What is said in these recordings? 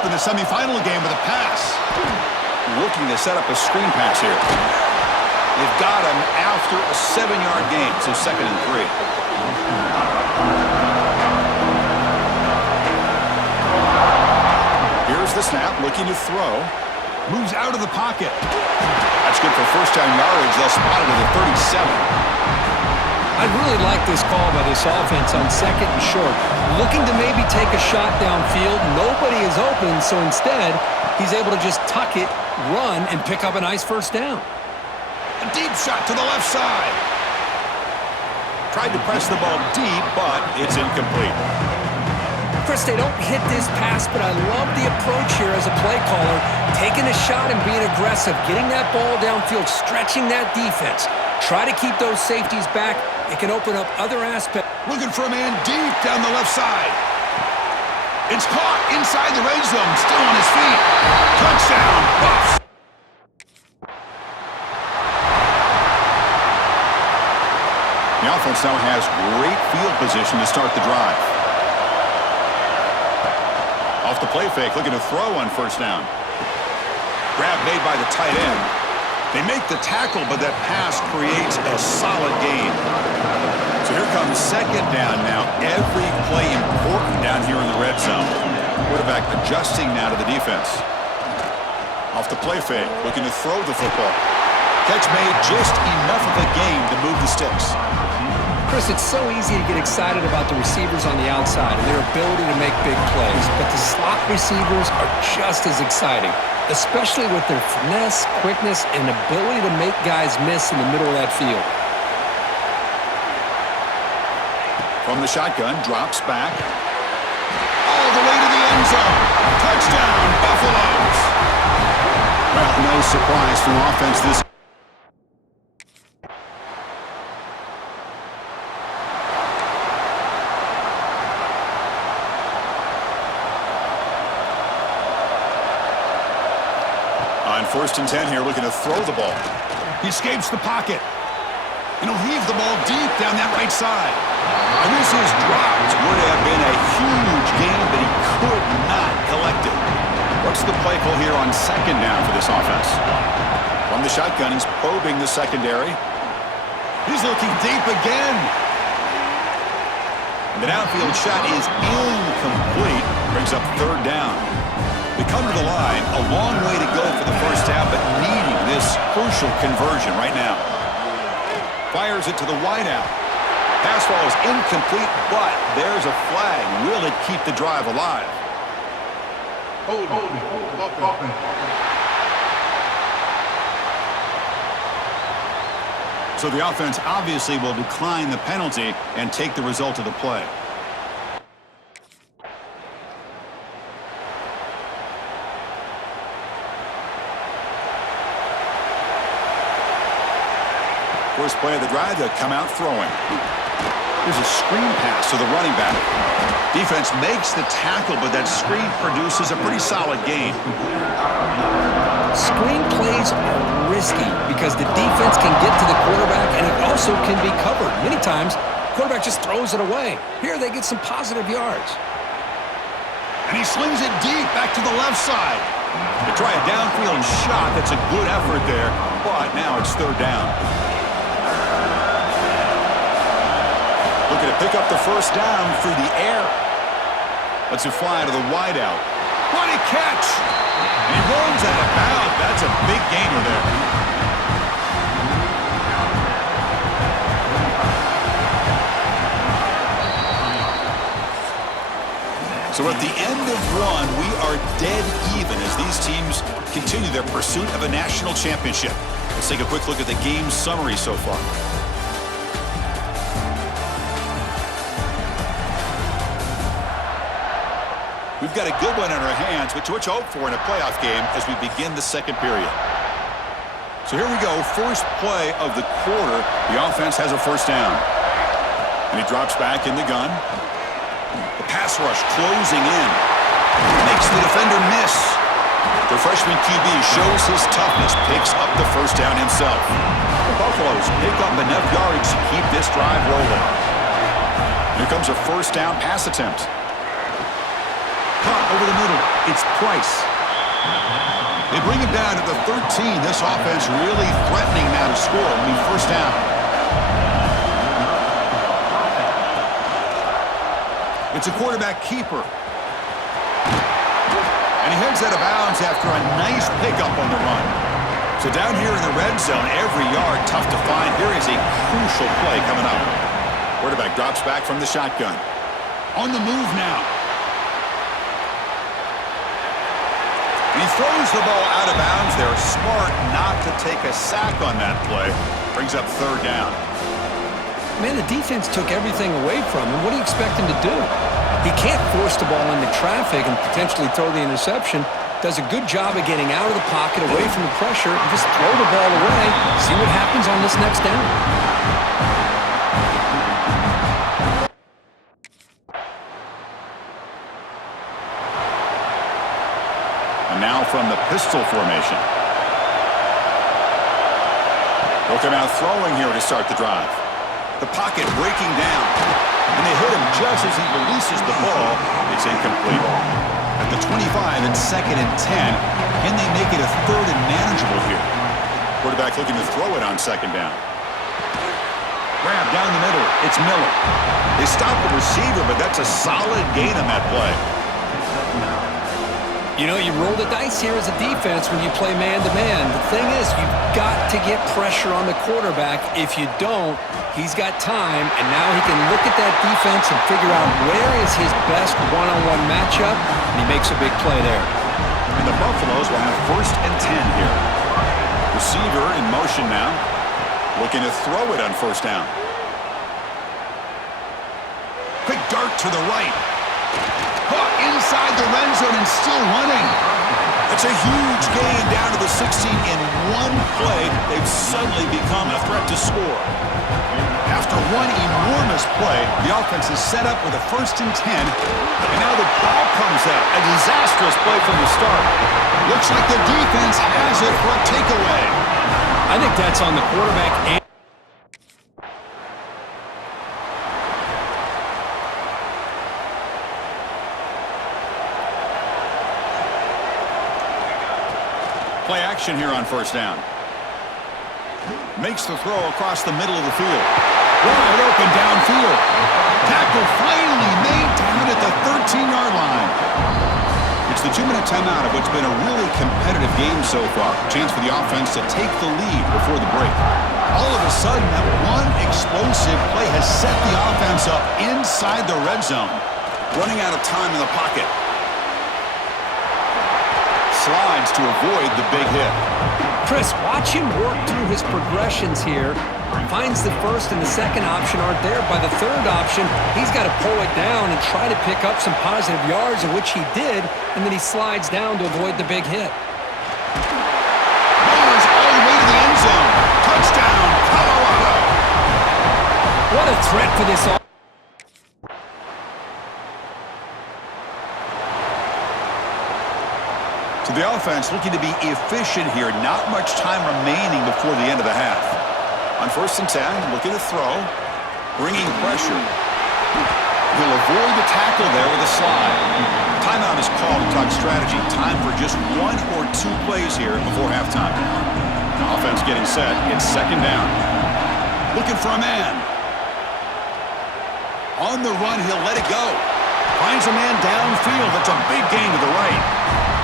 open the semifinal game with a pass. Looking to set up a screen pass here. They've got him after a 7-yard gain, so 2nd and 3. Here's the snap, looking to throw. Moves out of the pocket. That's good for first down yardage. They'll spot it at the 37. I really like this call by this offense on 2nd and short. Looking to maybe take a shot downfield. Nobody is open, so instead, he's able to just tuck it, run, and pick up a nice first down. A deep shot to the left side. Tried to press the ball deep, but it's incomplete. Chris, they don't hit this pass, but I love the approach here as a play caller. Taking a shot and being aggressive, getting that ball downfield, stretching that defense. Try to keep those safeties back. It can open up other aspects. Looking for a man deep down the left side. It's caught inside the red zone, still on his feet. Touchdown, Buffs. The offense now has great field position to start the drive. Off the play fake, looking to throw on first down. Grab made by the tight end. They make the tackle, but that pass creates a solid gain. So here comes 2nd down now. Every play important down here in the red zone. Quarterback adjusting now to the defense. Off the play fake, looking to throw the football. Catch made, just enough of a gain to move the sticks. Chris, it's so easy to get excited about the receivers on the outside and their ability to make big plays, but the slot receivers are just as exciting, especially with their finesse, quickness, and ability to make guys miss in the middle of that field. From the shotgun, drops back. All the way to the end zone. Touchdown, Buffaloes. Well, no surprise from offense this. On 1st and 10 here, looking to throw the ball. He escapes the pocket. And he'll heave the ball deep down that right side. And this is dropped. Would have been a huge gain, but he could not collect it. What's the play call here on 2nd down for this offense? From the shotgun, he's probing the secondary. He's looking deep again. And the downfield shot is incomplete. Brings up 3rd down. They come to the line, a long way to go for the first down, but needing this crucial conversion right now. Fires it to the wideout. Pass ball is incomplete, but there's a flag. Will it keep the drive alive? So the offense obviously will decline the penalty and take the result of the play. First play of the drive, they'll come out throwing. There's a screen pass to the running back. Defense makes the tackle, but that screen produces a pretty solid gain. Screen plays are risky because the defense can get to the quarterback and it also can be covered. Many times, the quarterback just throws it away. Here they get some positive yards. And he slings it deep back to the left side. They try a downfield shot. That's a good effort there, but now it's 3rd down. Looking to pick up the first down through the air. Lets it fly to the wideout. What a catch! And he rolls out of bounds. That's a big gainer there. So at the end of one, we are dead even as these teams continue their pursuit of a national championship. Let's take a quick look at the game summary so far. We've got a good one on our hands, which we hope for in a playoff game as we begin the 2nd period. So here we go, first play of the quarter. The offense has a first down. And he drops back in the gun. The pass rush closing in. Makes the defender miss. The freshman QB shows his toughness, picks up the first down himself. The Buffaloes pick up enough yards to keep this drive rolling. Here comes a first down pass attempt. Caught over the middle. It's Price. They bring him down at the 13. This offense really threatening now to score. It'll be first down. It's a quarterback keeper. And he heads out of bounds after a nice pickup on the run. So down here in the red zone, every yard tough to find. Here is a crucial play coming up. Quarterback drops back from the shotgun. On the move now. He throws the ball out of bounds there. Smart not to take a sack on that play. Brings up third down. Man, the defense took everything away from him. What do you expect him to do? He can't force the ball into traffic and potentially throw the interception. Does a good job of getting out of the pocket, away from the pressure, and just throw the ball away. See what happens on this next down. Now from the pistol formation. They'll come out throwing here to start the drive. The pocket breaking down. And they hit him just as he releases the ball. It's incomplete. At the 25 and 2nd and 10, can they make it a 3rd and manageable here? Quarterback looking to throw it on 2nd down. Grab down the middle. It's Miller. They stop the receiver, but that's a solid gain on that play. You know, you roll the dice here as a defense when you play man-to-man. The thing is, you've got to get pressure on the quarterback. If you don't, he's got time, and now he can look at that defense and figure out where is his best one-on-one matchup, and he makes a big play there. And the Buffaloes will have 1st and 10 here. Receiver in motion now, looking to throw it on 1st down. Quick dart to the right. Caught inside the red zone and still running. It's a huge gain down to the 16 in one play. They've suddenly become a threat to score. After one enormous play, the offense is set up with a 1st and 10. And now the ball comes out. A disastrous play from the start. Looks like the defense has it for a takeaway. I think that's on the quarterback and play action here on 1st down. Makes the throw across the middle of the field. Wide open downfield. Tackle finally made down at the 13-yard line. It's the 2-minute timeout of what's been a really competitive game so far. Chance for the offense to take the lead before the break. All of a sudden, that one explosive play has set the offense up inside the red zone. Running out of time in the pocket. Slides to avoid the big hit. Chris, watch him work through his progressions here. Finds the 1st and the 2nd option aren't there. By the 3rd option, he's got to pull it down and try to pick up some positive yards, of which he did, and then he slides down to avoid the big hit. Moves all the way to the end zone. Touchdown, Colorado. What a threat for this offense. So the offense looking to be efficient here. Not much time remaining before the end of the half. On 1st and 10, looking to throw. Bringing pressure. He'll avoid the tackle there with a slide. Timeout is called to talk strategy. Time for just 1 or 2 plays here before halftime. Offense getting set. It's 2nd down. Looking for a man. On the run, he'll let it go. Finds a man downfield. That's a big gain to the right.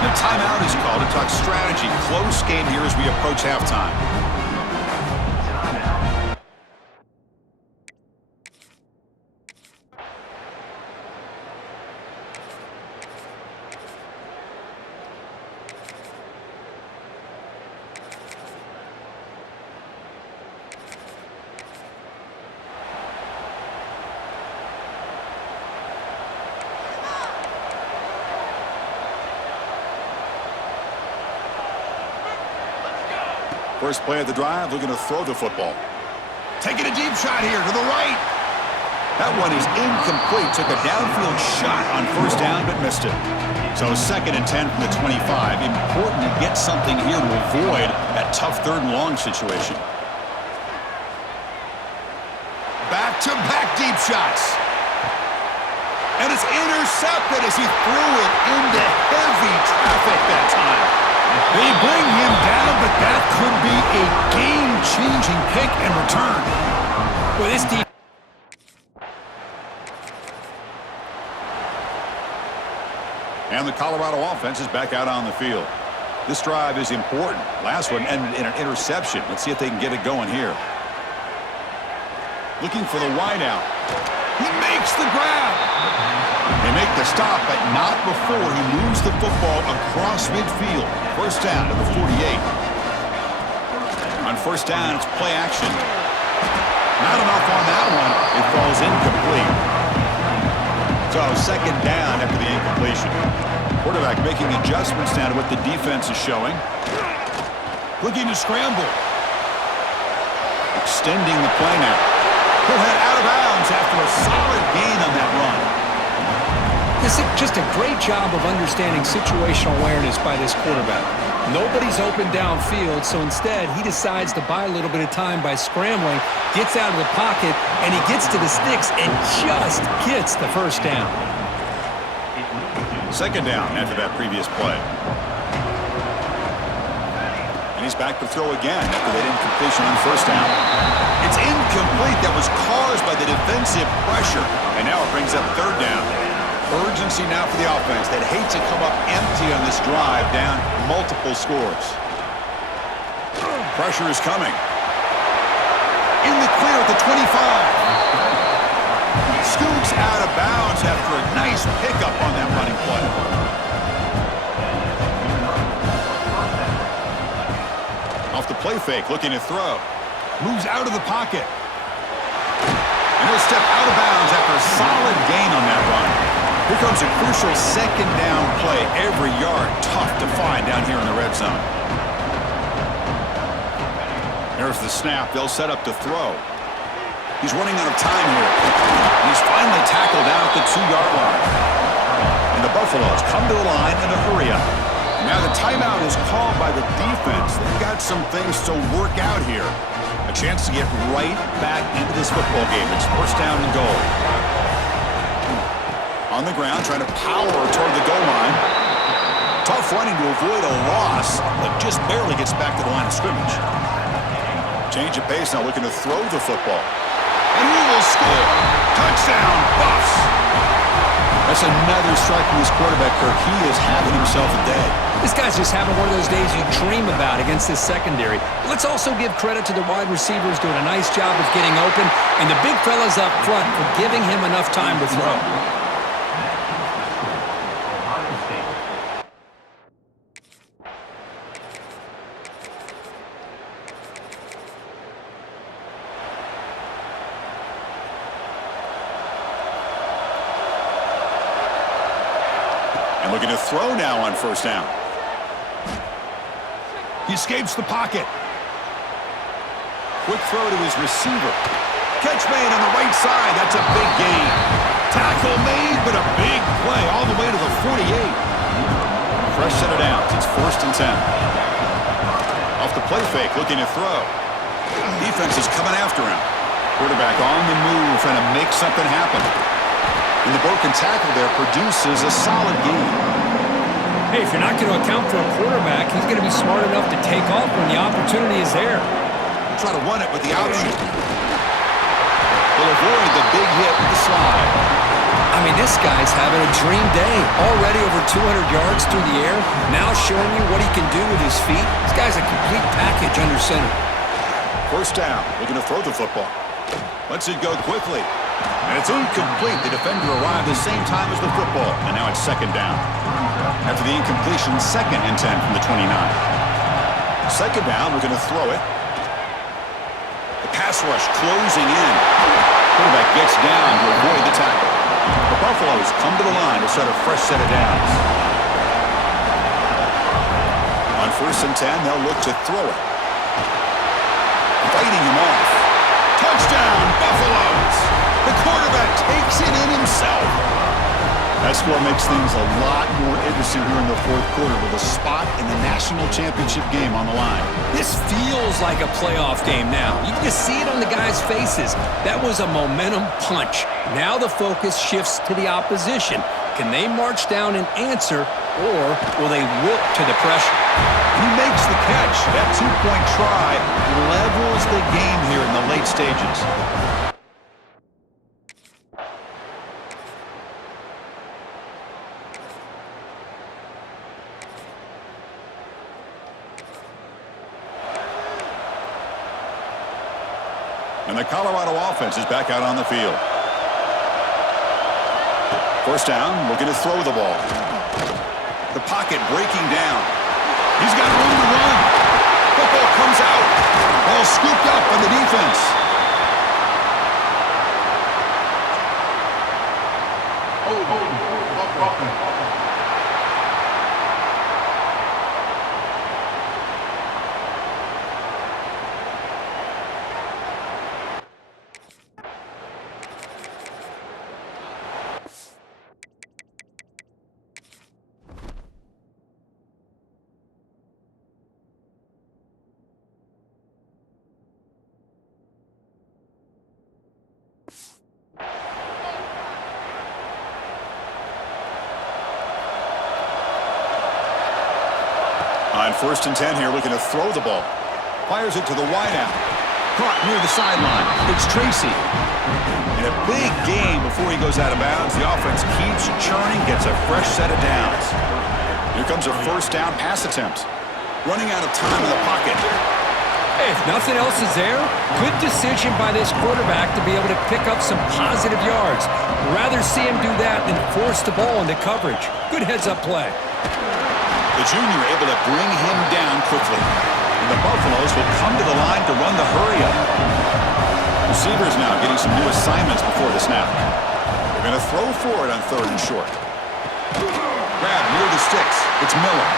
The timeout is called to talk strategy. Close game here as we approach halftime. First play of the drive, looking to throw the football. Taking a deep shot here to the right. That one is incomplete. Took a downfield shot on 1st down, but missed it. So 2nd and 10 from the 25. Important to get something here to avoid that tough 3rd and long situation. Back-to-back deep shots. And it's intercepted as he threw it into heavy traffic that time. They bring him down, but that could be a game-changing pick and return. Well, this defense. And the Colorado offense is back out on the field. This drive is important. Last one ended in an interception. Let's see if they can get it going here. Looking for the wideout. He makes the grab. They make the stop, but not before he moves the football across midfield. First down to the 48. On first down, it's play action. Not enough on that one. It falls incomplete. So second down after the incompletion. Quarterback making adjustments now to what the defense is showing. Looking to scramble. Extending the play now. He'll head out of bounds after a solid gain on that run. This is just a great job of understanding situational awareness by this quarterback. Nobody's open downfield, so instead he decides to buy a little bit of time by scrambling, gets out of the pocket, and he gets to the sticks and just gets the first down. Second down after that previous play. And he's back to throw again after that incompletion on first down. It's incomplete. That was caused by the defensive pressure. And now it brings up third down. Urgency now for the offense that hates to come up empty on this drive, down multiple scores. Pressure is coming. In the clear at the 25. Scoots out of bounds after a nice pickup on that running play. Off the play fake, looking to throw. Moves out of the pocket. And he'll step out of bounds after a solid gain on that run. Here comes a crucial second down play. Every yard tough to find down here in the red zone. There's the snap. They'll set up to throw. He's running out of time here. And he's finally tackled out at the 2-yard line. And the Buffaloes come to the line in a hurry up. Now the timeout is called by the defense. They've got some things to work out here. A chance to get right back into this football game. It's first down and goal. On the ground, trying to power toward the goal line. Tough running to avoid a loss, but just barely gets back to the line of scrimmage. Change of pace now, looking to throw the football. And he will score. Touchdown, Buffs. That's another strike from his quarterback, Kirk. He is having himself a day. This guy's just having one of those days you dream about against this secondary. Let's also give credit to the wide receivers doing a nice job of getting open, and the big fellas up front for giving him enough time to throw. And looking to throw now on first down. He escapes the pocket. Quick throw to his receiver. Catch made on the right side. That's a big gain. Tackle made, but a big play all the way to the 48. Fresh set of downs. It's first and 10. Off the play fake, looking to throw. Defense is coming after him. Quarterback on the move, trying to make something happen. And the broken tackle there produces a solid gain. Hey, if you're not going to account for a quarterback, he's going to be smart enough to take off when the opportunity is there. Try to run it with the option. He'll avoid the big hit with the slide. I mean, this guy's having a dream day. Already over 200 yards through the air. Now showing you what he can do with his feet. This guy's a complete package under center. First down. Looking to throw the football. Lets it go quickly. And it's incomplete. The defender arrived the same time as the football. And now it's second down. After the incompletion, second and 10 from the 29. Second down, we're going to throw it. The pass rush closing in. Quarterback gets down to avoid the tackle. The Buffaloes come to the line to set a fresh set of downs. On first and 10, they'll look to throw it. Fighting him off. Touchdown, Buffaloes! The quarterback takes it in himself. That score makes things a lot more interesting here in the fourth quarter with a spot in the national championship game on the line. This feels like a playoff game now. You can just see it on the guys' faces. That was a momentum punch. Now the focus shifts to the opposition. Can they march down and answer, or will they wilt to the pressure? He makes the catch. That two-point try levels the game here in the late stages. And the Colorado offense is back out on the field. First down, looking to throw the ball. The pocket breaking down. He's got room to run. Football comes out. Ball scooped up on the defense. On 1st and 10 here, looking to throw the ball. Fires it to the wideout. Caught near the sideline. It's Tracy. In a big game before he goes out of bounds, the offense keeps churning, gets a fresh set of downs. Here comes a first down pass attempt. Running out of time in the pocket. Hey, if nothing else is there, good decision by this quarterback to be able to pick up some positive yards. Rather see him do that than force the ball into coverage. Good heads-up play. The junior able to bring him down quickly. And the Buffaloes will come to the line to run the hurry-up. Receivers now getting some new assignments before the snap. They're going to throw for it on 3rd and short. Grab near the sticks. It's Miller.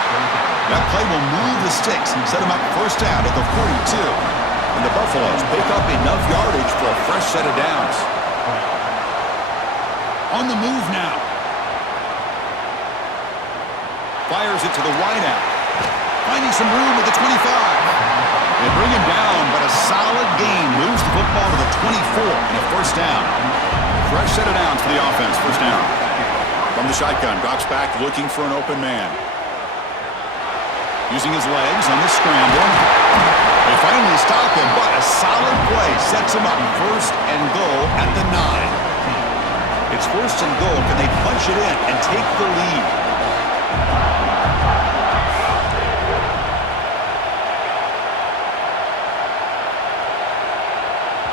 That play will move the sticks and set him up first down at the 42. And the Buffaloes pick up enough yardage for a fresh set of downs. On the move now. Fires it to the wideout. Finding some room at the 25. They bring him down, but a solid gain moves the football to the 24 and a first down. Fresh set of downs for the offense, first down. From the shotgun, drops back looking for an open man. Using his legs on the scramble. They finally stop him, but a solid play sets him up first and goal at the 9. It's first and goal. Can they punch it in and take the lead?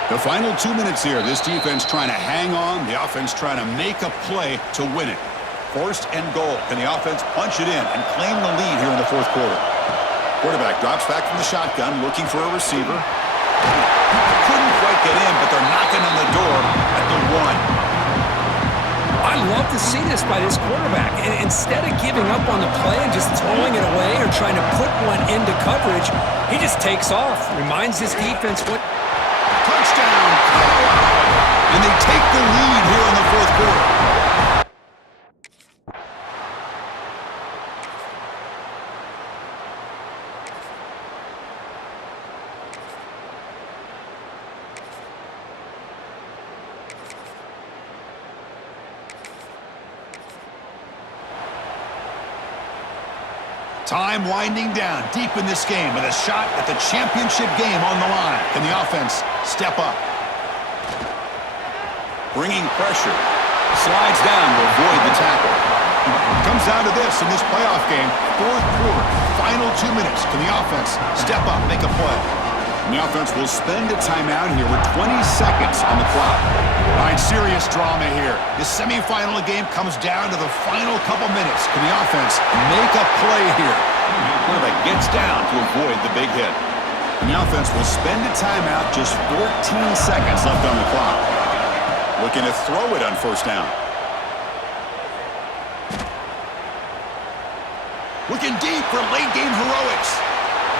The final 2 minutes here. This defense trying to hang on. The offense trying to make a play to win it. First and goal. Can the offense punch it in and claim the lead here in the fourth quarter? Quarterback drops back from the shotgun, looking for a receiver. Couldn't quite get in, but they're knocking on the door at the 1. I love to see this by this quarterback. And instead of giving up on the play and just throwing it away or trying to put one into coverage, he just takes off. Reminds his defense what... Touchdown, Colorado! And they take the lead here in the fourth quarter. Time winding down deep in this game with a shot at the championship game on the line. Can the offense step up? Bringing pressure. Slides down to avoid the tackle. Comes down to this in this playoff game. Fourth quarter, final 2 minutes. Can the offense step up, make a play? And the offense will spend a timeout here with 20 seconds on the clock. All right, serious drama here. The semifinal game comes down to the final couple minutes. Can the offense make a play here? Quarterback gets down to avoid the big hit. And the offense will spend a timeout, just 14 seconds left on the clock. Looking to throw it on first down. Looking deep for late game heroics.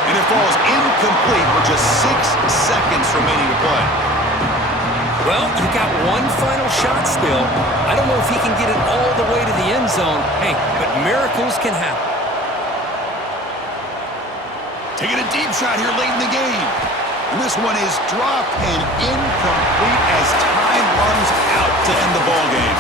And it falls incomplete with just 6 seconds remaining to play. Well, you got one final shot still. I don't know if he can get it all the way to the end zone. Hey, but miracles can happen. Taking a deep shot here late in the game. And this one is dropped and incomplete as time runs out to end the ball game.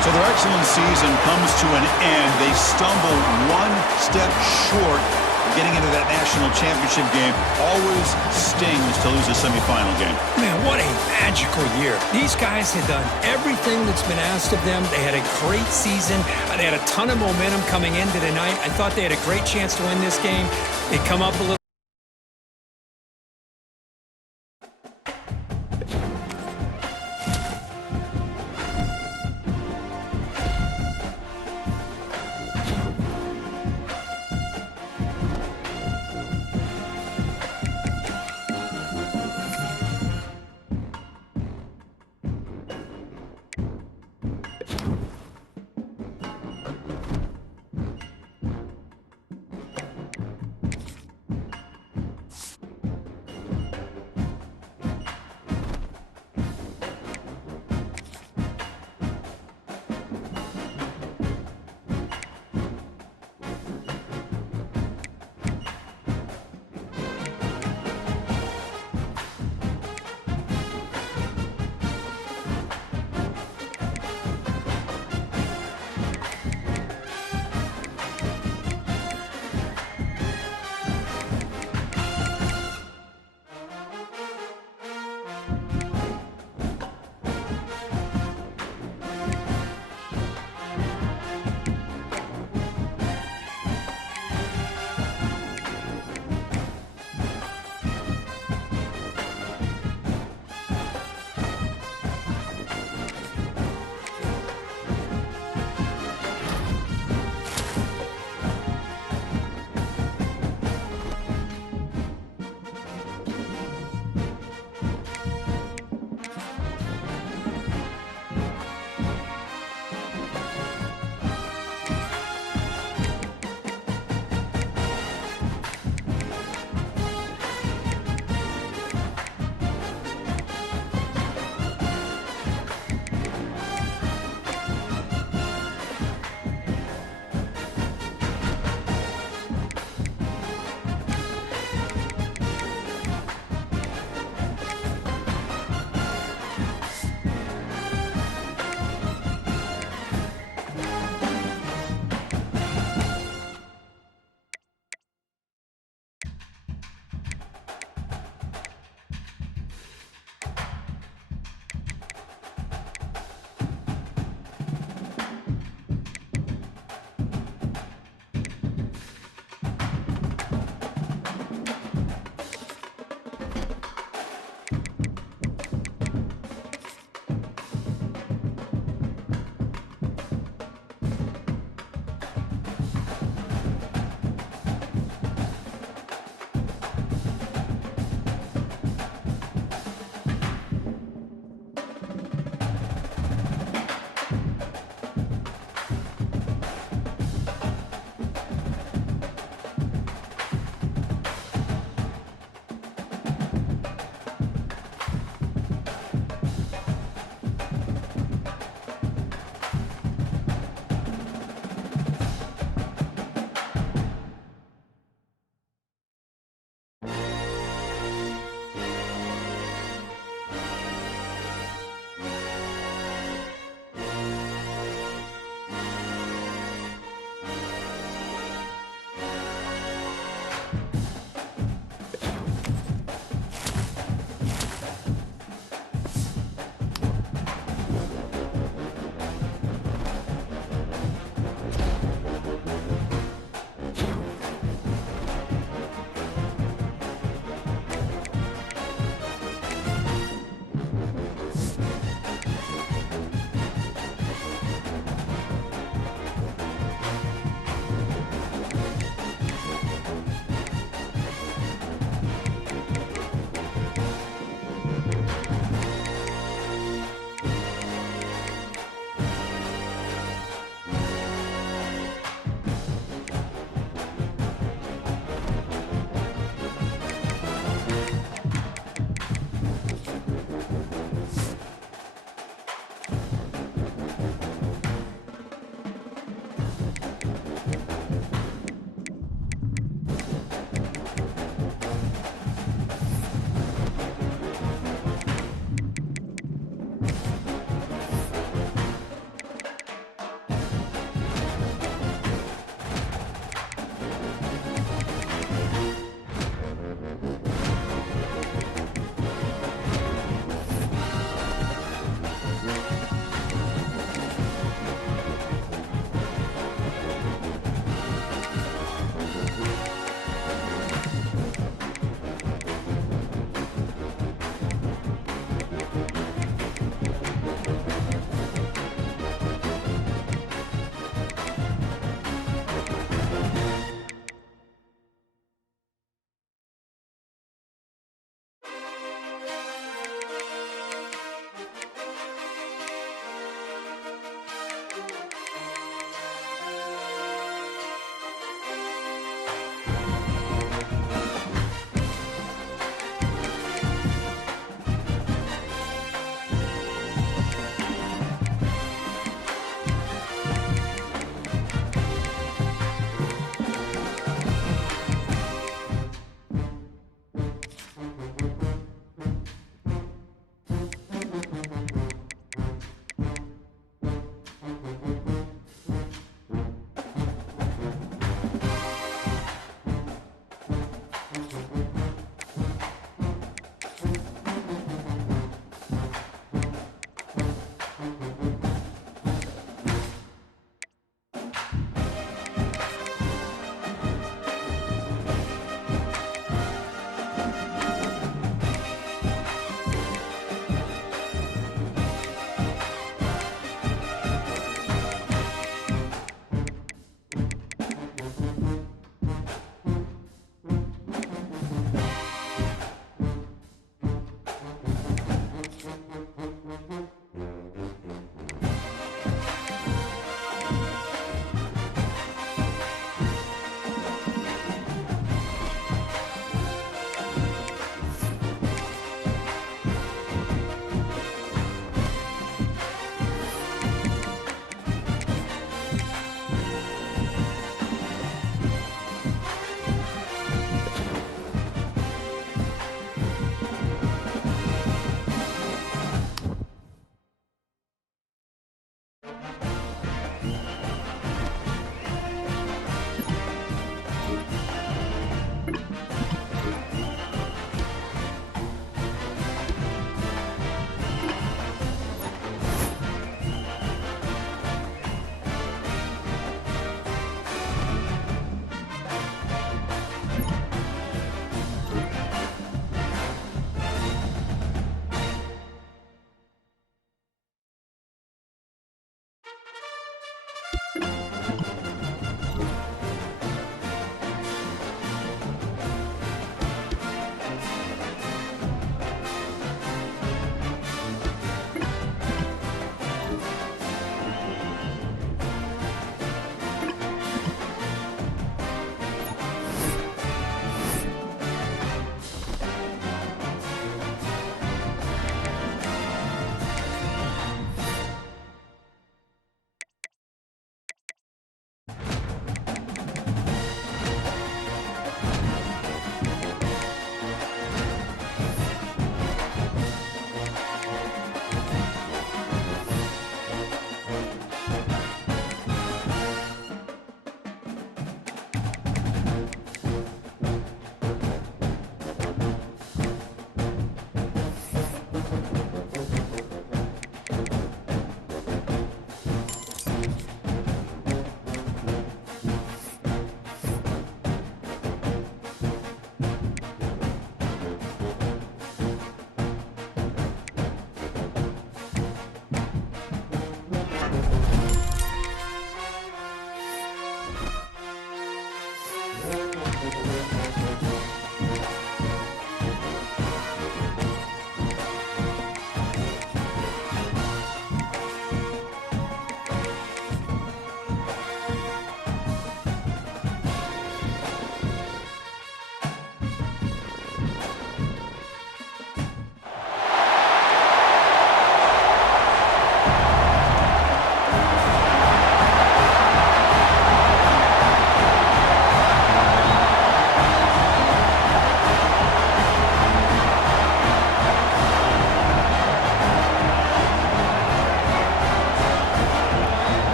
So their excellent season comes to an end. They stumble one step short of getting into that national championship game. Always stings to lose a semifinal game. Man, what a magical year. These guys had done everything that's been asked of them. They had a great season. They had a ton of momentum coming into tonight. I thought they had a great chance to win this game. They come up a little.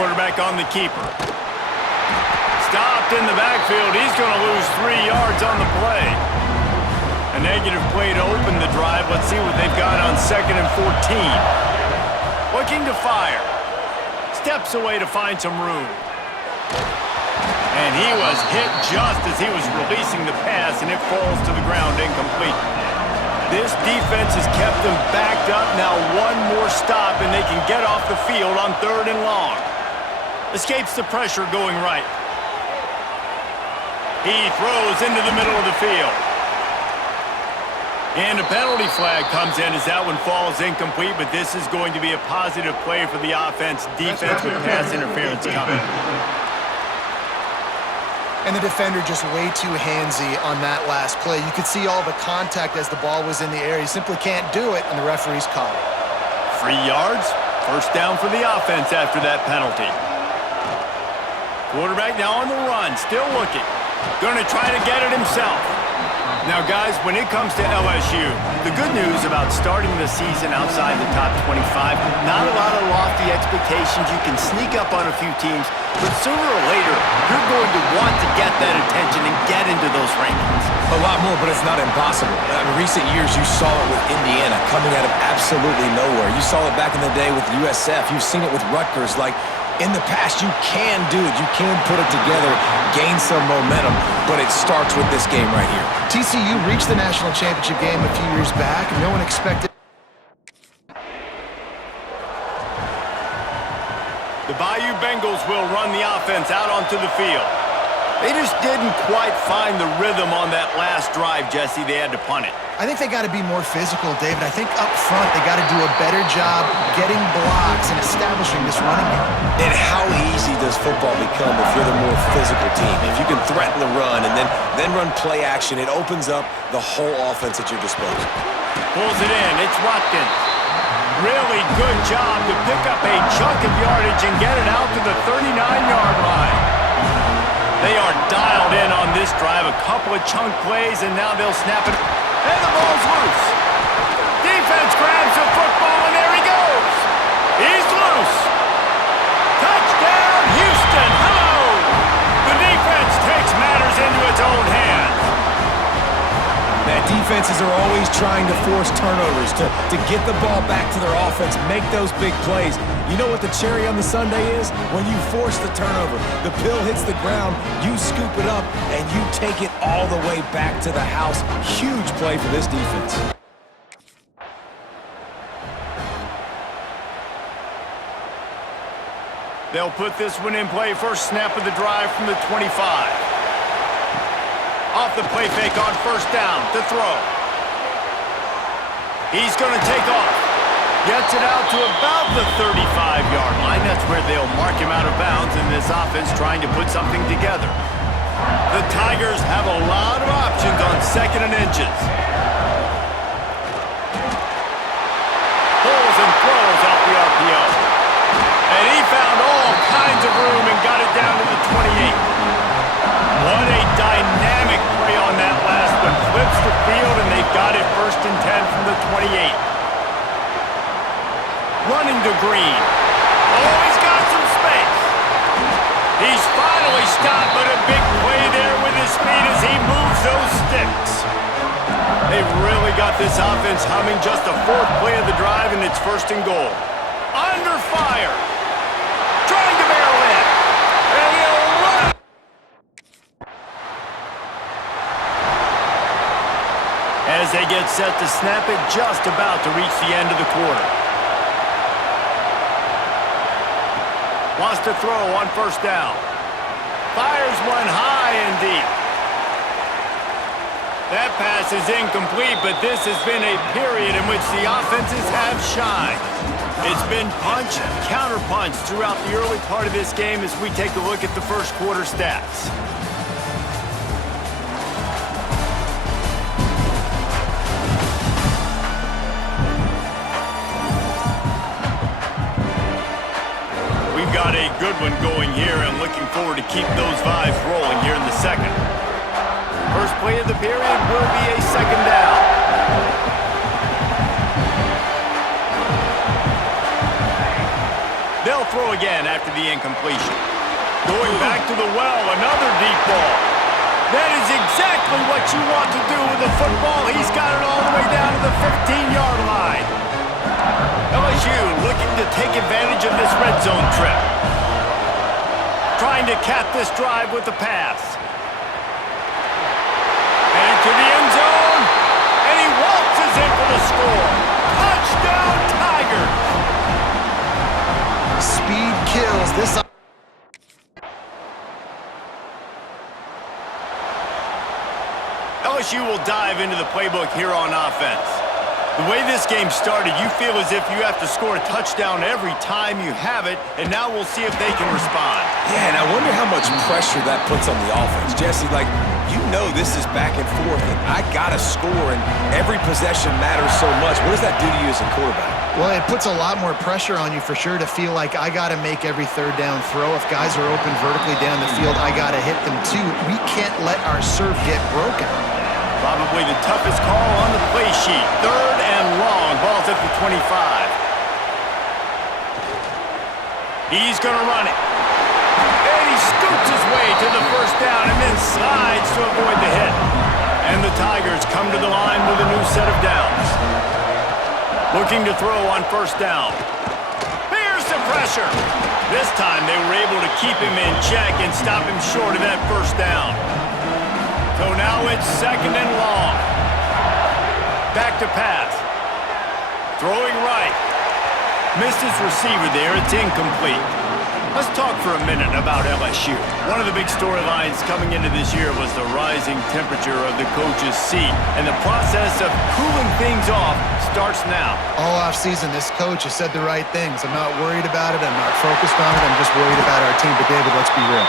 Quarterback on the keeper. Stopped in the backfield. He's going to lose 3 yards on the play. A negative play to open the drive. Let's see what they've got on 2nd and 14. Looking to fire. Steps away to find some room. And he was hit just as he was releasing the pass, and it falls to the ground incomplete. This defense has kept them backed up. Now one more stop, and they can get off the field on 3rd and long. Escapes the pressure going right. He throws into the middle of the field. And a penalty flag comes in as that one falls incomplete, but this is going to be a positive play for the offense. Defense with pass interference coming. And the defender just way too handsy on that last play. You could see all the contact as the ball was in the air. He simply can't do it, and the referee's caught it. 3 yards, 1st down for the offense after that penalty. Quarterback now on the run, still looking. Going to try to get it himself. Now, guys, when it comes to LSU, the good news about starting the season outside the top 25, not a lot of lofty expectations. You can sneak up on a few teams, but sooner or later, you're going to want to get that attention and get into those rankings. A lot more, but it's not impossible. In recent years, you saw it with Indiana coming out of absolutely nowhere. You saw it back in the day with USF. You've seen it with Rutgers. Like, in the past, you can do it. You can put it together, gain some momentum, but it starts with this game right here. TCU reached the national championship game a few years back. No one expected. The Bayou Bengals will run the offense out onto the field. They just didn't quite find the rhythm on that last drive, Jesse. They had to punt it. I think they got to be more physical, David. I think up front they got to do a better job getting blocks and establishing this running game. And how easy does football become if you're the more physical team? If you can threaten the run and then run play action, it opens up the whole offense at your disposal. Pulls it in. It's Watkins. Really good job to pick up a chunk of yardage and get it out to the 39-yard line. They are dialed in on this drive. A couple of chunk plays, and now they'll snap it. And the ball's loose. Defense grabs the football, and there he goes. He's loose. Touchdown, Houston. Hello. The defense takes matters into its own hands. That defenses are always trying to force turnovers, to get the ball back to their offense, make those big plays. You know what the cherry on the sundae is? When you force the turnover, the pill hits the ground, you scoop it up, and you take it all the way back to the house. Huge play for this defense. They'll put this one in play. First snap of the drive from the 25. Off the play fake on first down to throw. He's going to take off. Gets it out to about the 35-yard line. That's where they'll mark him out of bounds in this offense trying to put something together. The Tigers have a lot of options on second and inches. Pulls and throws off the RPO. And he found all kinds of room and got it down to the 28. What a dynamic play on that last one. Flips the field, and they've got it 1st and 10 from the 28. Running to Green. Oh, he's got some space. He's finally stopped, but a big play there with his speed as he moves those sticks. They've really got this offense humming. Just the 4th play of the drive, and it's 1st and goal. Under fire. Trying to barrel in. And he'll run. As they get set to snap it, just about to reach the end of the quarter. Wants to throw on first down. Fires one high and deep. That pass is incomplete, but this has been a period in which the offenses have shined. It's been punch, counter-punch throughout the early part of this game as we take a look at the first quarter stats. We've got a good one going here and looking forward to keep those vibes rolling here in the second. First play of the period will be a second down. They'll throw again after the incompletion. Going back to the well, another deep ball. That is exactly what you want to do with a football. He's got it all the way down to the 15-yard line. LSU looking to take advantage of this red zone trip. Trying to cap this drive with the pass. And into the end zone. And he waltzes in for the score. Touchdown, Tigers. Speed kills this. LSU will dive into the playbook here on offense. The way this game started, you feel as if you have to score a touchdown every time you have it, and now we'll see if they can respond. Yeah, and I wonder how much pressure that puts on the offense. Jesse, you know this is back and forth, and I got to score, and every possession matters so much. What does that do to you as a quarterback? Well, it puts a lot more pressure on you for sure to feel like I got to make every third down throw. If guys are open vertically down the field, I got to hit them too. We can't let our serve get broken. Probably the toughest call on the play sheet. 3rd and long. Ball's at the 25. He's going to run it. And he scoots his way to the first down and then slides to avoid the hit. And the Tigers come to the line with a new set of downs. Looking to throw on first down. Here's the pressure. This time they were able to keep him in check and stop him short of that first down. So now it's 2nd and long. Back to pass. Throwing right. Missed his receiver there. It's incomplete. Let's talk for a minute about LSU. One of the big storylines coming into this year was the rising temperature of the coach's seat. And the process of cooling things off starts now. All offseason, this coach has said the right things. I'm not worried about it. I'm not focused on it. I'm just worried about our team. But, David, let's be real.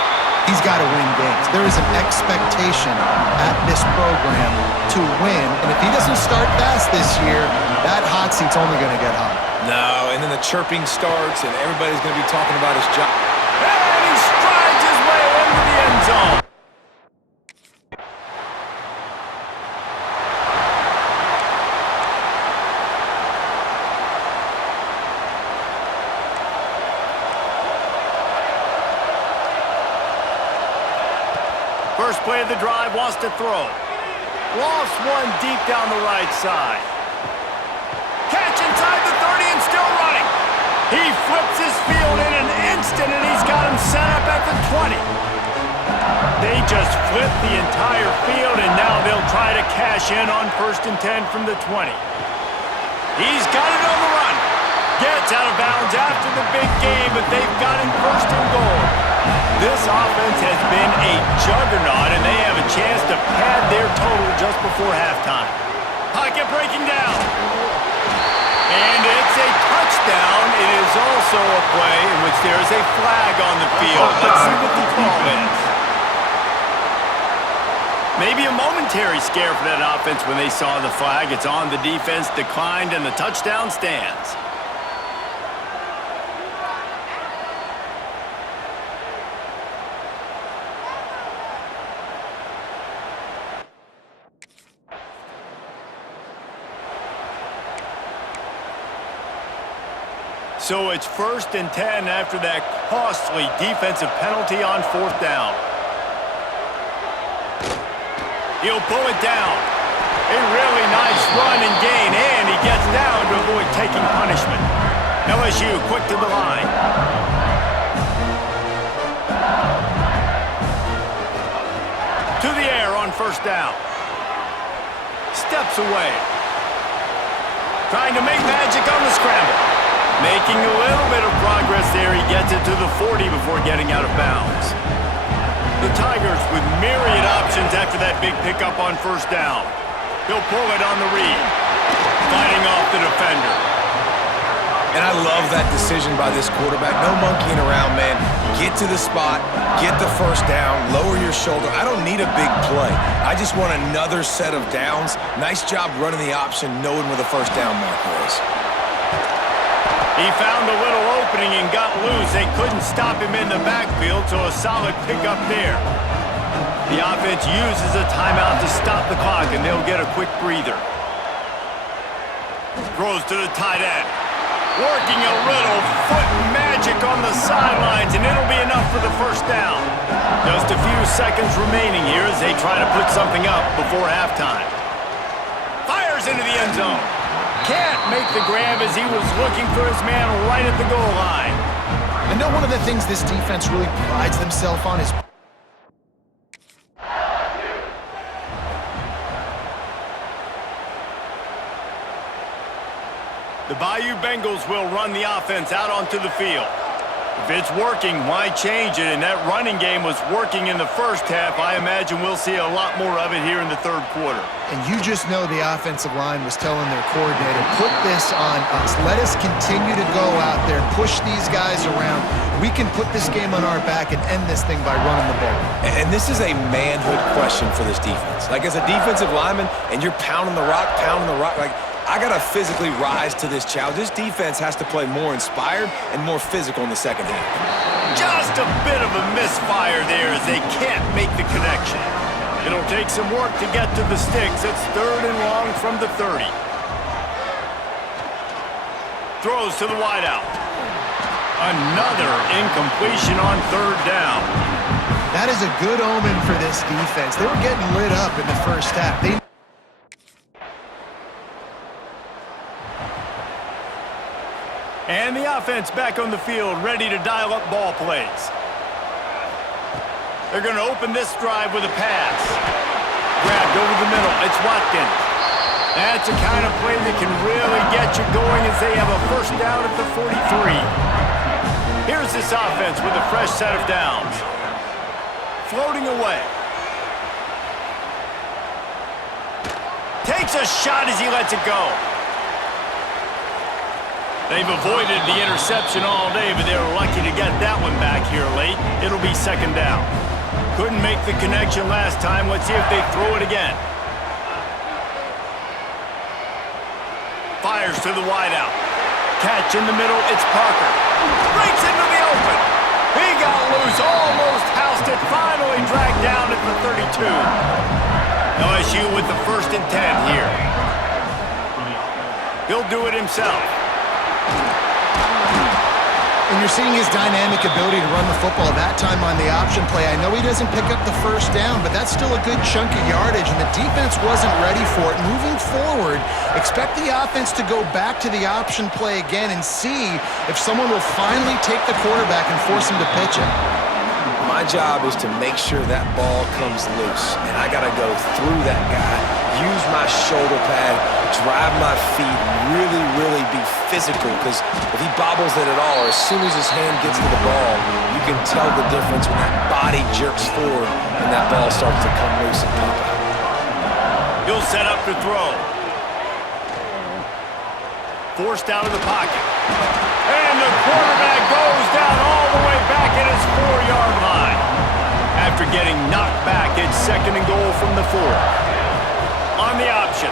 He's got to win games. There is an expectation at this program to win. And if he doesn't start fast this year, that hot seat's only going to get hot. No, and then the chirping starts, and everybody's going to be talking about his job. And he strides his way into the end zone. First play of the drive, wants to throw. Lost one deep down the right side. Catch inside the 30 and still running. He flips his field in an instant, and he's got him set up at the 20. They just flipped the entire field, and now they'll try to cash in on 1st and 10 from the 20. He's got it on the run. Gets out of bounds after the big game, but they've got him 1st and goal. This offense has been a juggernaut, and they have a chance to pad their total just before halftime. Pocket breaking down. And it's a touchdown. It is also a play in which there is a flag on the field. Let's see what the call is. Maybe a momentary scare for that offense when they saw the flag. It's on, the defense declined, and the touchdown stands. So it's 1st and 10 after that costly defensive penalty on 4th down. He'll pull it down. A really nice run and gain, and he gets down to avoid taking punishment. LSU quick to the line. To the air on 1st down. Steps away. Trying to make magic on the scramble. Making a little bit of progress there. He gets it to the 40 before getting out of bounds. The Tigers with myriad options after that big pickup on 1st down. He'll pull it on the read. Fighting off the defender. And I love that decision by this quarterback. No monkeying around, man. Get to the spot, get the 1st down, lower your shoulder. I don't need a big play. I just want another set of downs. Nice job running the option, knowing where the 1st down mark was. He found a little opening and got loose. They couldn't stop him in the backfield, so a solid pickup there. The offense uses a timeout to stop the clock, and they'll get a quick breather. Throws to the tight end. Working a little foot magic on the sidelines, and it'll be enough for the 1st down. Just a few seconds remaining here as they try to put something up before halftime. Fires into the end zone. Can't make the grab as he was looking for his man right at the goal line. I know one of the things this defense really prides themselves on is the Bayou Bengals will run the offense out onto the field. If it's working, why change it? And that running game was working in the 1st half. I imagine we'll see a lot more of it here in the 3rd quarter. And you just know the offensive line was telling their coordinator, put this on us. Let us continue to go out there, push these guys around. We can put this game on our back and end this thing by running the ball. And this is a manhood question for this defense. Like, as a defensive lineman, and you're pounding the rock, like, I got to physically rise to this challenge. This defense has to play more inspired and more physical in the 2nd half. Just a bit of a misfire there as they can't make the connection. It'll take some work to get to the sticks. It's 3rd and long from the 30. Throws to the wideout. Another incompletion on 3rd down. That is a good omen for this defense. They were getting lit up in the 1st half. And the offense back on the field, ready to dial up ball plays. They're going to open this drive with a pass. Grabbed over the middle. It's Watkins. That's the kind of play that can really get you going as they have a 1st down at the 43. Here's this offense with a fresh set of downs. Floating away. Takes a shot as he lets it go. They've avoided the interception all day, but they were lucky to get that one back here late. It'll be 2nd down. Couldn't make the connection last time. Let's see if they throw it again. Fires to the wideout. Catch in the middle. It's Parker. Breaks into the open. He got loose. Almost housed it. Finally dragged down at the 32. LSU with the 1st and 10 here. He'll do it himself. And you're seeing his dynamic ability to run the football that time on the option play. I know he doesn't pick up the first down, but that's still a good chunk of yardage, and the defense wasn't ready for it. Moving forward, expect the offense to go back to the option play again and see if someone will finally take the quarterback and force him to pitch it. My job is to make sure that ball comes loose, and I got to go through that guy, use my shoulder pad, drive my feet, really be physical, because if he bobbles it at all, or as soon as his hand gets to the ball, you can tell the difference when that body jerks forward and that ball starts to come loose and pop out. He'll set up to throw. Forced out of the pocket. And the quarterback goes down all the way back at his 4-yard line. After getting knocked back, it's 2nd and goal from the 4. On the option.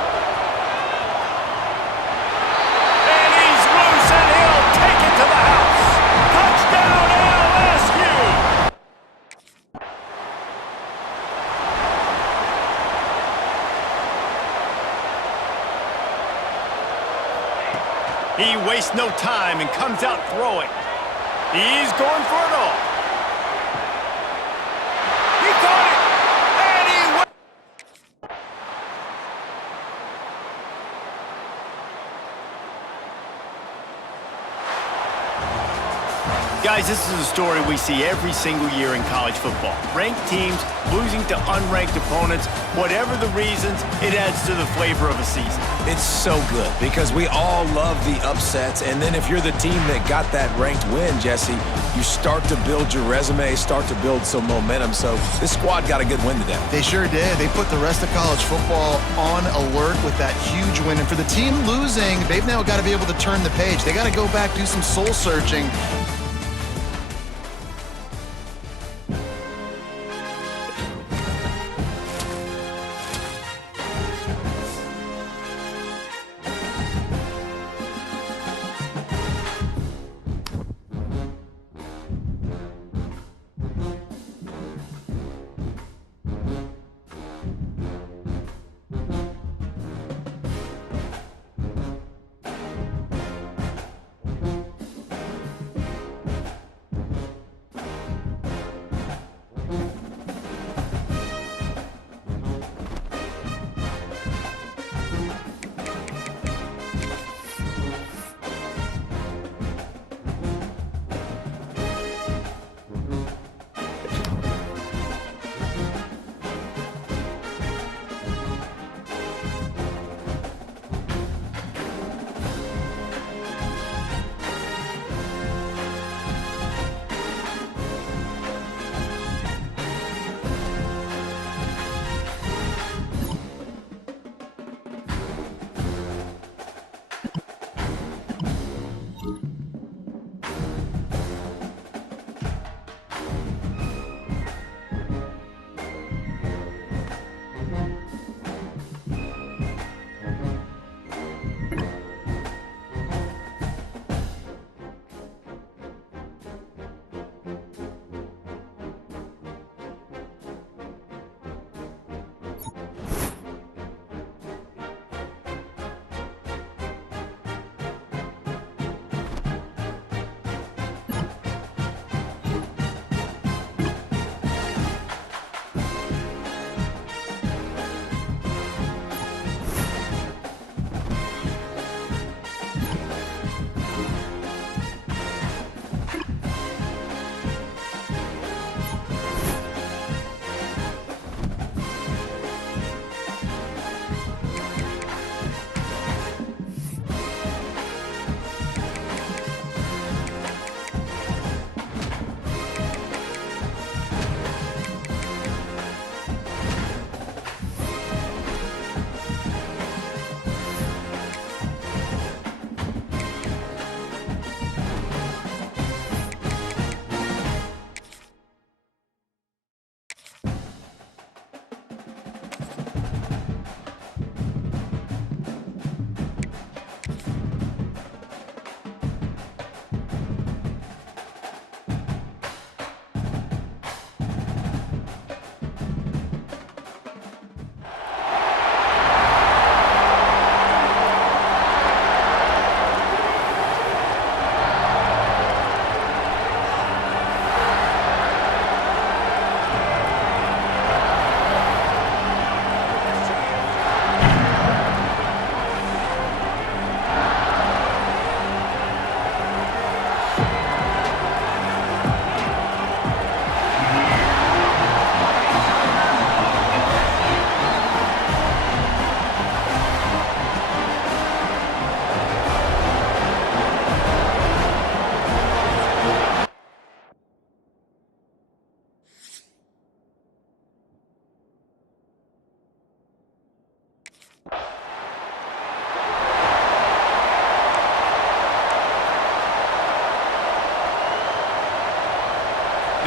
And he's loose, and he'll take it to the house. Touchdown, LSU! He wastes no time and comes out throwing. He's going for it all. He caught it, and he went. Guys, this is a story we see every single year in college football. Ranked teams losing to unranked opponents. Whatever the reasons, it adds to the flavor of a season. It's so good because we all love the upsets, and then if you're the team that got that ranked win, Jesse, you start to build your resume, start to build some momentum. So this squad got a good win today. They sure did. They put the rest of college football on alert with that huge win. And for the team losing, they've now got to be able to turn the page. They got to go back, do some soul searching.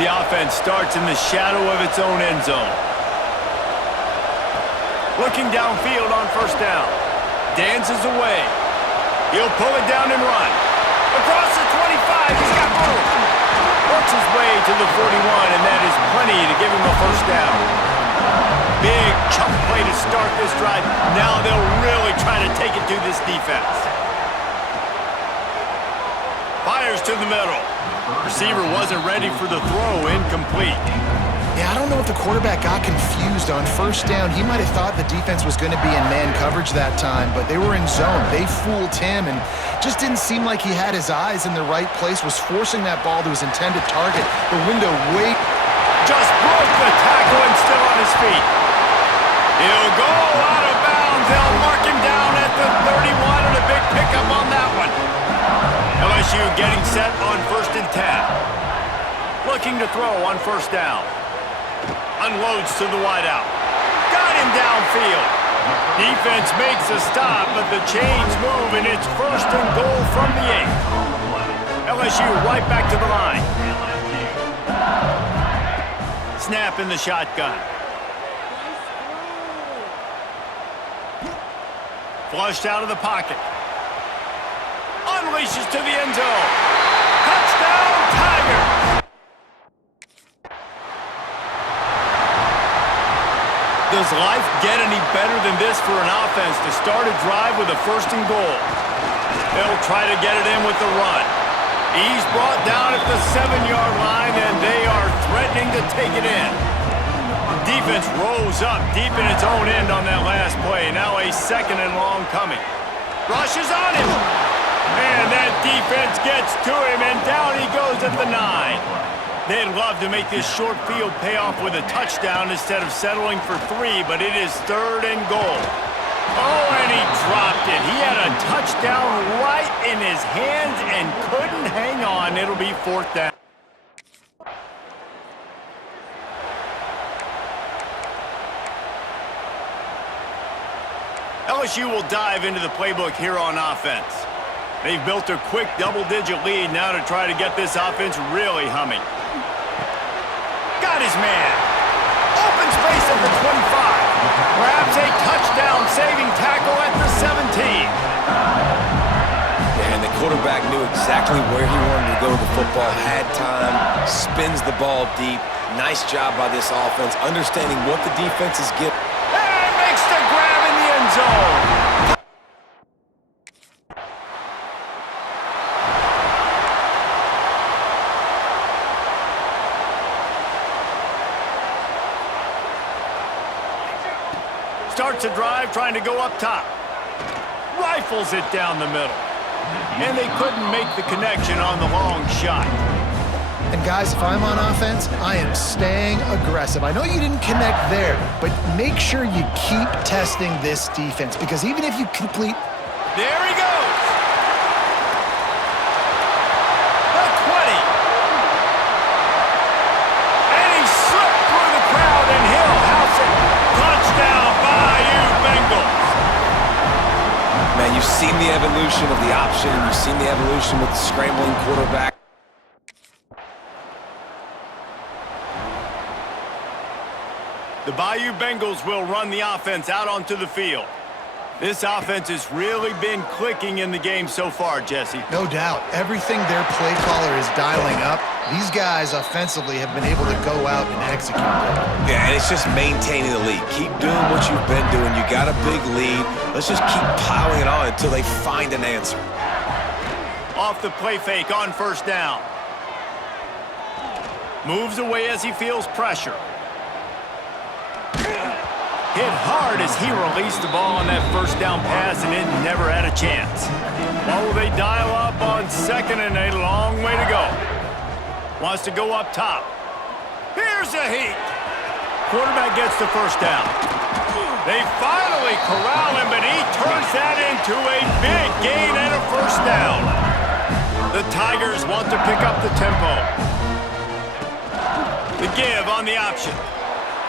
The offense starts in the shadow of its own end zone. Looking downfield on first down. Dances away. He'll pull it down and run. Across the 25, he's got room. Works his way to the 41, and that is plenty to give him a first down. Big chunk play to start this drive. Now they'll really try to take it to this defense. Fires to the middle. Receiver wasn't ready for the throw, incomplete. Yeah, I don't know if the quarterback got confused on first down. He might have thought the defense was going to be in man coverage that time, but they were in zone. They fooled him and just didn't seem like he had his eyes in the right place, was forcing that ball to his intended target. The window just broke the tackle and still on his feet. He'll go out of bounds. They'll mark him down at the 31 and a big pickup on that one. LSU getting set on 1st and 10. Looking to throw on first down. Unloads to the wideout. Got him downfield. Defense makes a stop, but the chains move, and it's 1st and goal from the 8. LSU right back to the line. Snap in the shotgun. Flushed out of the pocket. Unleashes to the end zone. Touchdown, Tigers! Does life get any better than this for an offense to start a drive with a 1st and goal? They'll try to get it in with the run. He's brought down at the 7-yard line, and they are threatening to take it in. Defense rose up deep in its own end on that last play. Now a 2nd and long coming. Rushes on him. And that defense gets to him, and down he goes at the 9. They'd love to make this short field pay off with a touchdown instead of settling for 3, but it is 3rd and goal. Oh, and he dropped it. He had a touchdown right in his hands and couldn't hang on. It'll be 4th down. LSU will dive into the playbook here on offense. They've built a quick double-digit lead now to try to get this offense really humming. Got his man. Open space at the 25. Perhaps a touchdown-saving tackle at the 17. Yeah, and the quarterback knew exactly where he wanted to go with the football, had time, spins the ball deep. Nice job by this offense, understanding what the defense is giving. And makes the grab in the end zone. Starts a drive trying to go up top. Rifles it down the middle. And they couldn't make the connection on the long shot. And guys, if I'm on offense, I am staying aggressive. I know you didn't connect there, but make sure you keep testing this defense, because even if you complete... There he goes! The 20! And he slipped through the crowd, and he'll house it. Touchdown, Bayou Bengals! Man, you've seen the evolution of the option. You've seen the evolution with the scrambling quarterback. The Bayou Bengals will run the offense out onto the field. This offense has really been clicking in the game so far, Jesse. No doubt. Everything their play caller is dialing up, these guys offensively have been able to go out and execute that. Yeah, and it's just maintaining the lead. Keep doing what you've been doing. You got a big lead. Let's just keep piling it on until they find an answer. Off the play fake on first down. Moves away as he feels pressure. Hit hard as he released the ball on that first down pass, and it never had a chance. Oh, they dial up on 2nd and a long way to go. Wants to go up top. Here's a heat. Quarterback gets the first down. They finally corral him, but he turns that into a big gain and a first down. The Tigers want to pick up the tempo. The give on the option.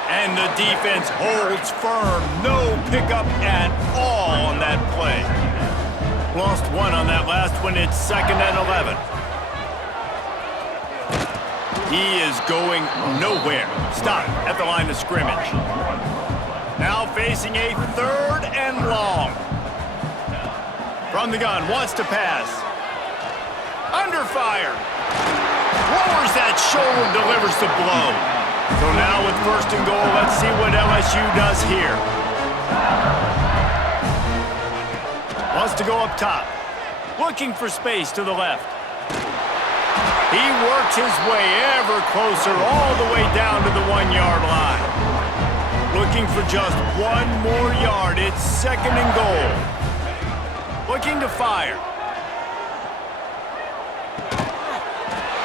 And the defense holds firm. No pickup at all on that play. Lost one on that last one. It's 2nd and 11. He is going nowhere. Stop at the line of scrimmage. Now facing a 3rd and long. From the gun, wants to pass. Under fire. Lowers that shoulder, delivers the blow. So now with 1st and goal, let's see what LSU does here. Wants to go up top. Looking for space to the left. He works his way ever closer all the way down to the 1-yard line. Looking for just 1 more yard. It's 2nd and goal. Looking to fire.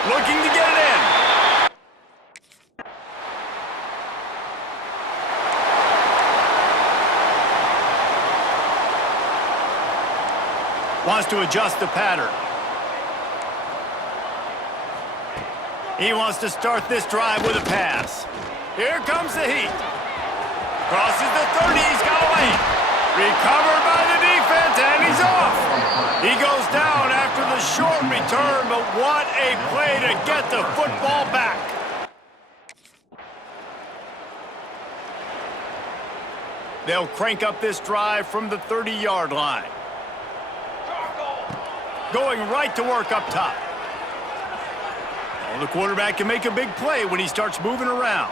Looking to get it in. Wants to adjust the pattern. He wants to start this drive with a pass. Here comes the heat. Crosses the 30, he's got away. Recovered by the defense, and he's off. He goes down after the short return, but what a play to get the football back. They'll crank up this drive from the 30-yard line. Going right to work up top. Well, the quarterback can make a big play when he starts moving around.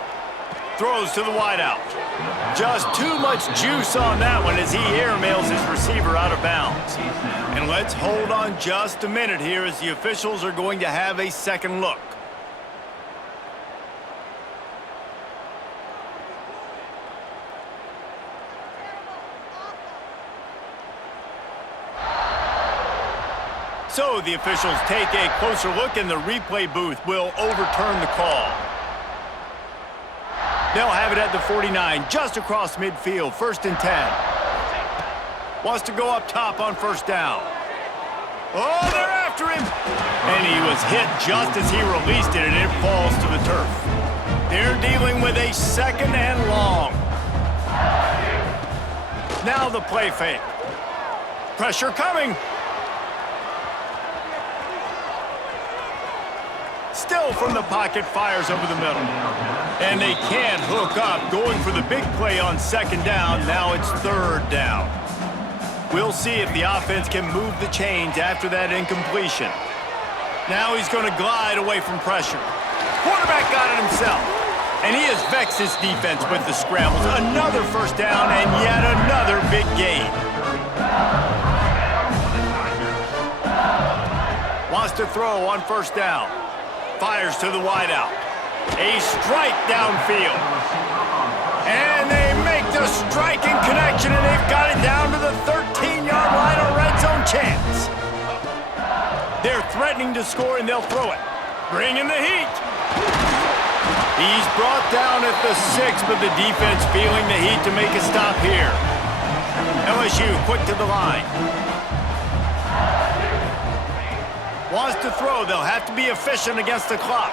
Throws to the wideout. Just too much juice on that one as he airmails his receiver out of bounds. And let's hold on just a minute here as the officials are going to have a second look. So the officials take a closer look and the replay booth will overturn the call. They'll have it at the 49, just across midfield, 1st and 10. Wants to go up top on 1st down. Oh, they're after him! And he was hit just as he released it, and it falls to the turf. They're dealing with a 2nd and long. Now the play fake. Pressure coming. Still from the pocket, fires over the middle. And they can't hook up, going for the big play on 2nd down. Now it's 3rd down. We'll see if the offense can move the chains after that incompletion. Now he's going to glide away from pressure. Quarterback got it himself. And he has vexed his defense with the scrambles. Another 1st down and yet another big gain. Wants to throw on 1st down. Fires to the wideout. A strike downfield. And they make the striking connection, and they've got it down to the 13-yard line, a red zone chance. They're threatening to score, and they'll throw it. Bring in the heat. He's brought down at the 6, but the defense feeling the heat to make a stop here. LSU quick to the line. Wants to throw. They'll have to be efficient against the clock.